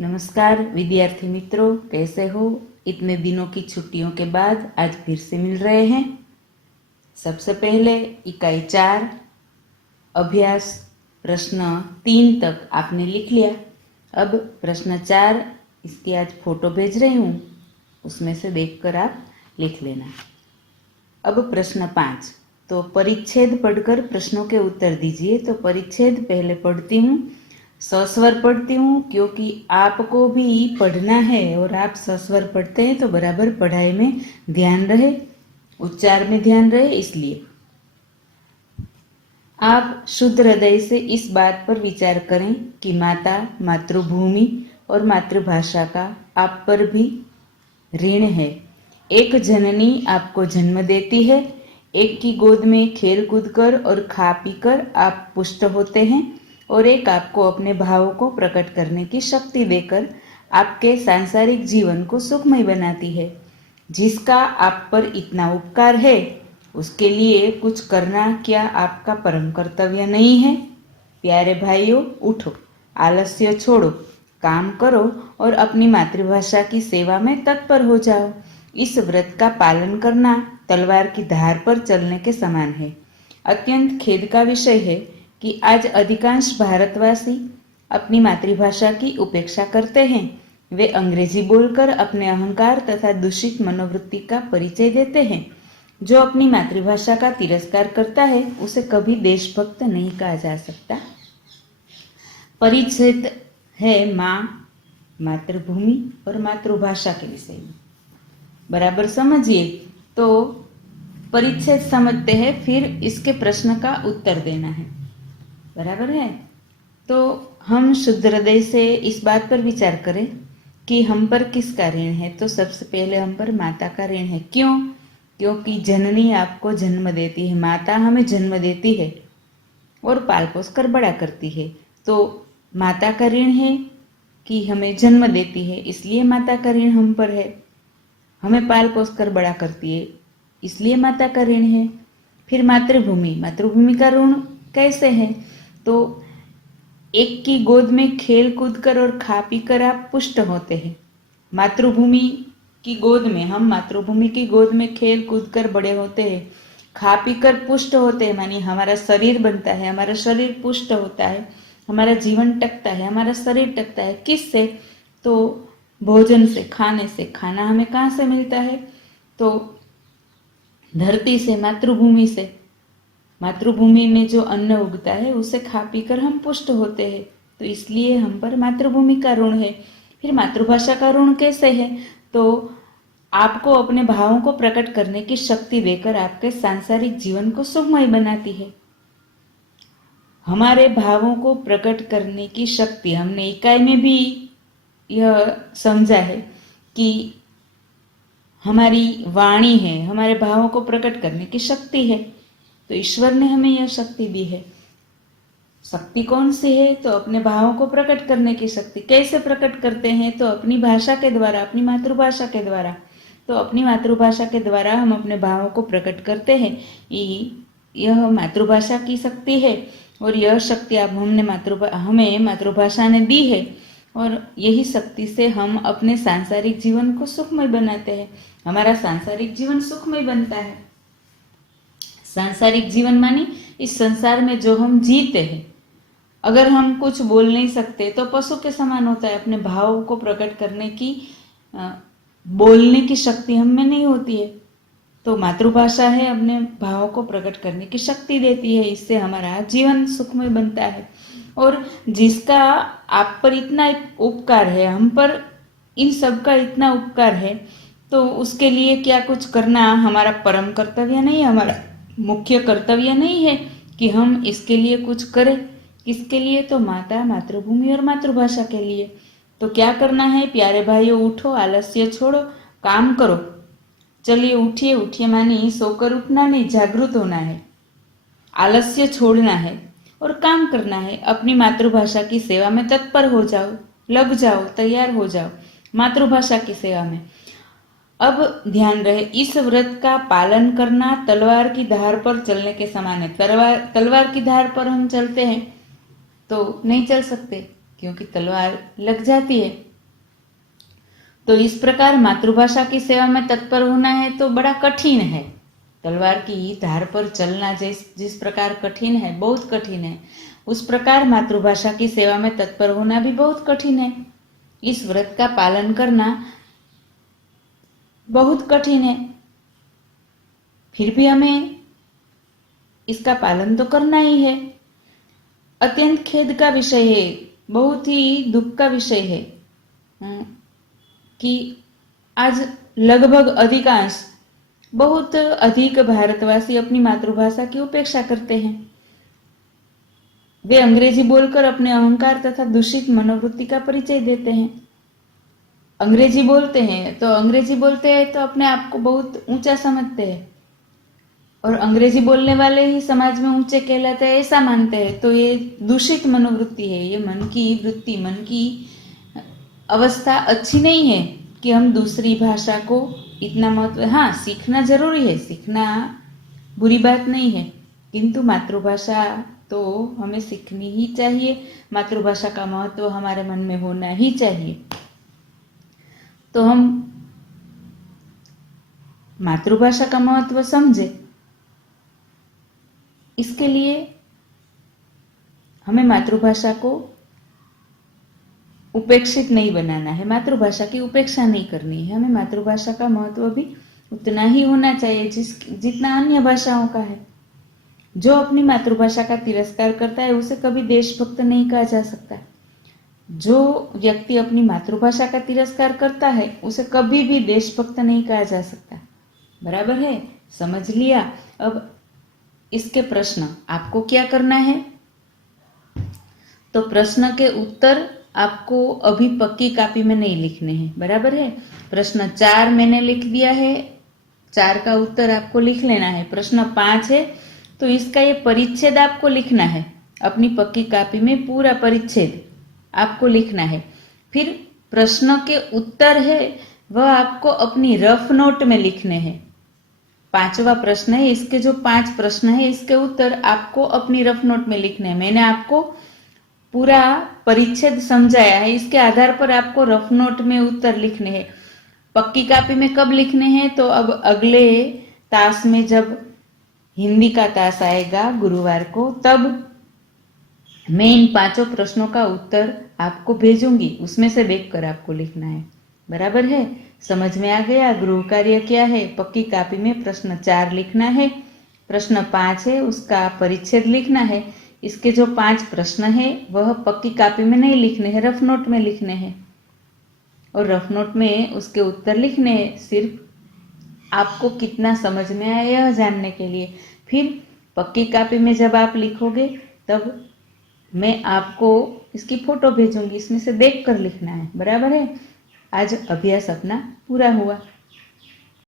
नमस्कार विद्यार्थी मित्रों, कैसे हो? इतने दिनों की छुट्टियों के बाद आज फिर से मिल रहे हैं। सबसे पहले इकाई 4 अभ्यास प्रश्न 3 तक आपने लिख लिया। अब प्रश्न 4 इसकी आज फोटो भेज रही हूँ, उसमें से देखकर आप लिख लेना। अब प्रश्न 5, तो परिच्छेद पढ़कर प्रश्नों के उत्तर दीजिए। तो परिच्छेद पहले पढ़ती हूँ, सस्वर पढ़ती हूँ क्योंकि आपको भी पढ़ना है और आप सस्वर पढ़ते हैं तो बराबर पढ़ाई में ध्यान रहे, उच्चार में ध्यान रहे। इसलिए आप शुद्ध हृदय से इस बात पर विचार करें कि माता, मातृभूमि और मातृभाषा का आप पर भी ऋण है। एक जननी आपको जन्म देती है, एक की गोद में खेल कूद कर और खा पी कर आप पुष्ट होते हैं, और एक आपको अपने भावों को प्रकट करने की शक्ति देकर आपके सांसारिक जीवन को सुखमय बनाती है। जिसका आप पर इतना उपकार है, उसके लिए कुछ करना क्या आपका परम कर्तव्य नहीं है? प्यारे भाइयों, उठो, आलस्य छोड़ो, काम करो और अपनी मातृभाषा की सेवा में तत्पर हो जाओ। इस व्रत का पालन करना तलवार की धार पर चलने के समान है। अत्यंत खेद का विषय है कि आज अधिकांश भारतवासी अपनी मातृभाषा की उपेक्षा करते हैं। वे अंग्रेजी बोलकर अपने अहंकार तथा दूषित मनोवृत्ति का परिचय देते हैं। जो अपनी मातृभाषा का तिरस्कार करता है, उसे कभी देशभक्त नहीं कहा जा सकता। परिच्छेद है माँ, मातृभूमि और मातृभाषा के विषय में। बराबर समझिए। तो परिच्छेद समझते हैं, फिर इसके प्रश्न का उत्तर देना है। बराबर है। तो हम शुद्ध हृदय से इस बात पर विचार करें कि हम पर किसका ऋण है। तो सबसे पहले हम पर माता का ऋण है। क्यों? क्योंकि जननी आपको जन्म देती है, माता हमें जन्म देती है और पाल पोस कर बड़ा करती है। तो माता का ऋण है कि हमें जन्म देती है, इसलिए माता का ऋण हम पर है। हमें पाल पोस कर बड़ा करती है, इसलिए माता का ऋण है। फिर मातृभूमि, मातृभूमि का ऋण कैसे है? तो एक की गोद में खेल कूद कर और खा पी कर आप पुष्ट होते हैं। मातृभूमि की गोद में, हम मातृभूमि की गोद में खेल कूद कर बड़े होते हैं, खा पी कर पुष्ट होते हैं। मानी हमारा शरीर बनता है, हमारा शरीर पुष्ट होता है, हमारा जीवन टकता है, हमारा शरीर टकता है। किससे? तो भोजन से, खाने से। खाना हमें कहाँ से मिलता है? तो धरती से, मातृभूमि से। मातृभूमि में जो अन्न उगता है उसे खा पी कर हम पुष्ट होते हैं। तो इसलिए हम पर मातृभूमि का ऋण है। फिर मातृभाषा का ऋण कैसे है? तो आपको अपने भावों को प्रकट करने की शक्ति देकर आपके सांसारिक जीवन को सुखमय बनाती है। हमारे भावों को प्रकट करने की शक्ति, हमने इकाई में भी यह समझा है कि हमारी वाणी है, हमारे भावों को प्रकट करने की शक्ति है। तो ईश्वर ने हमें यह शक्ति दी है। शक्ति कौन सी है? तो अपने भावों को प्रकट करने की शक्ति। कैसे प्रकट करते हैं? तो अपनी भाषा के द्वारा, अपनी मातृभाषा के द्वारा। तो अपनी मातृभाषा के द्वारा हम अपने भावों को प्रकट करते हैं। यह मातृभाषा की शक्ति है और यह शक्ति हमें मातृभाषा ने दी है, और यही शक्ति से हम अपने सांसारिक जीवन को सुखमय बनाते हैं। हमारा सांसारिक जीवन सुखमय बनता है। सांसारिक जीवन मानी इस संसार में जो हम जीते हैं। अगर हम कुछ बोल नहीं सकते तो पशु के समान होता है। अपने भाव को प्रकट करने की, बोलने की शक्ति हम में नहीं होती है। तो मातृभाषा है, अपने भावों को प्रकट करने की शक्ति देती है। इससे हमारा जीवन सुखमय बनता है। और जिसका आप पर इतना उपकार है, हम पर इन सब का इतना उपकार है, तो उसके लिए क्या कुछ करना हमारा परम कर्तव्य नहीं है, हमारा मुख्य कर्तव्य नहीं है कि हम इसके लिए कुछ करें। किसके लिए? तो माता, मातृभूमि और मातृभाषा के लिए। तो क्या करना है? प्यारे भाइयों, उठो, आलस्य छोड़ो, काम करो। चलिए उठिए। उठिए मानी सोकर उठना नहीं, जागृत होना है, आलस्य छोड़ना है और काम करना है। अपनी मातृभाषा की सेवा में तत्पर हो जाओ, लग जाओ, तैयार हो जाओ मातृभाषा की सेवा में। अब ध्यान रहे, इस व्रत का पालन करना तलवार की धार पर चलने के समान है। तलवार की धार पर हम चलते हैं तो नहीं चल सकते, क्योंकि तलवार लग जाती है। तो इस प्रकार मातृभाषा की सेवा में तत्पर होना है तो बड़ा कठिन है। तलवार की धार पर चलना जिस प्रकार कठिन है, बहुत कठिन है, उस प्रकार मातृभाषा की सेवा में तत्पर होना भी बहुत कठिन है। इस व्रत का पालन करना बहुत कठिन है, फिर भी हमें इसका पालन तो करना ही है। अत्यंत खेद का विषय है, बहुत ही दुख का विषय है कि आज लगभग अधिकांश, बहुत अधिक भारतवासी अपनी मातृभाषा की उपेक्षा करते हैं। वे अंग्रेजी बोलकर अपने अहंकार तथा दूषित मनोवृत्ति का परिचय देते हैं। अंग्रेजी बोलते हैं तो अपने आप को बहुत ऊंचा समझते हैं और अंग्रेजी बोलने वाले ही समाज में ऊंचे कहलाते हैं, ऐसा मानते हैं। तो ये दूषित मनोवृत्ति है, ये मन की वृत्ति, मन की अवस्था अच्छी नहीं है कि हम दूसरी भाषा को इतना महत्व, हाँ सीखना जरूरी है, सीखना बुरी बात नहीं है, किंतु मातृभाषा तो हमें सीखनी ही चाहिए, मातृभाषा का महत्व हमारे मन में होना ही चाहिए। तो हम मातृभाषा का महत्व समझे, इसके लिए हमें मातृभाषा को उपेक्षित नहीं बनाना है, मातृभाषा की उपेक्षा नहीं करनी है। हमें मातृभाषा का महत्व भी उतना ही होना चाहिए जितना अन्य भाषाओं का है। जो अपनी मातृभाषा का तिरस्कार करता है उसे कभी देशभक्त नहीं कहा जा सकता। जो व्यक्ति अपनी मातृभाषा का तिरस्कार करता है उसे कभी भी देशभक्त नहीं कहा जा सकता। बराबर है, समझ लिया। अब इसके प्रश्न आपको क्या करना है, तो प्रश्न के उत्तर आपको अभी पक्की कॉपी में नहीं लिखने हैं। बराबर है, प्रश्न 4 मैंने लिख दिया है, 4 का उत्तर आपको लिख लेना है। प्रश्न 5 है तो इसका ये परिच्छेद आपको लिखना है, अपनी पक्की कॉपी में पूरा परिच्छेद आपको लिखना है। फिर प्रश्न के उत्तर है वह आपको अपनी रफ नोट में लिखने हैं। 5वां प्रश्न है, इसके जो 5 प्रश्न है इसके उत्तर आपको अपनी रफ नोट में लिखने हैं। मैंने आपको पूरा परिच्छेद समझाया है, इसके आधार पर आपको रफ नोट में उत्तर लिखने हैं। पक्की कॉपी में कब लिखने हैं, तो अब अगले तास में जब हिंदी का तास आएगा गुरुवार को, तब मैं इन 5 प्रश्नों का उत्तर आपको भेजूंगी, उसमें से देखकर आपको लिखना है। बराबर है, समझ में आ गया। गृह कार्य क्या है, पक्की कॉपी में प्रश्न 4 लिखना है, प्रश्न 5 है उसका परिच्छेद लिखना है। इसके जो 5 प्रश्न है वह पक्की कॉपी में नहीं लिखने हैं, रफ नोट में लिखने हैं, और रफ नोट में उसके उत्तर लिखने हैं, सिर्फ आपको कितना समझ में आया यह जानने के लिए। फिर पक्की कॉपी में जब आप लिखोगे तब मैं आपको इसकी फोटो भेजूंगी, इसमें से देख कर लिखना है। बराबर है, आज अभ्यास अपना पूरा हुआ।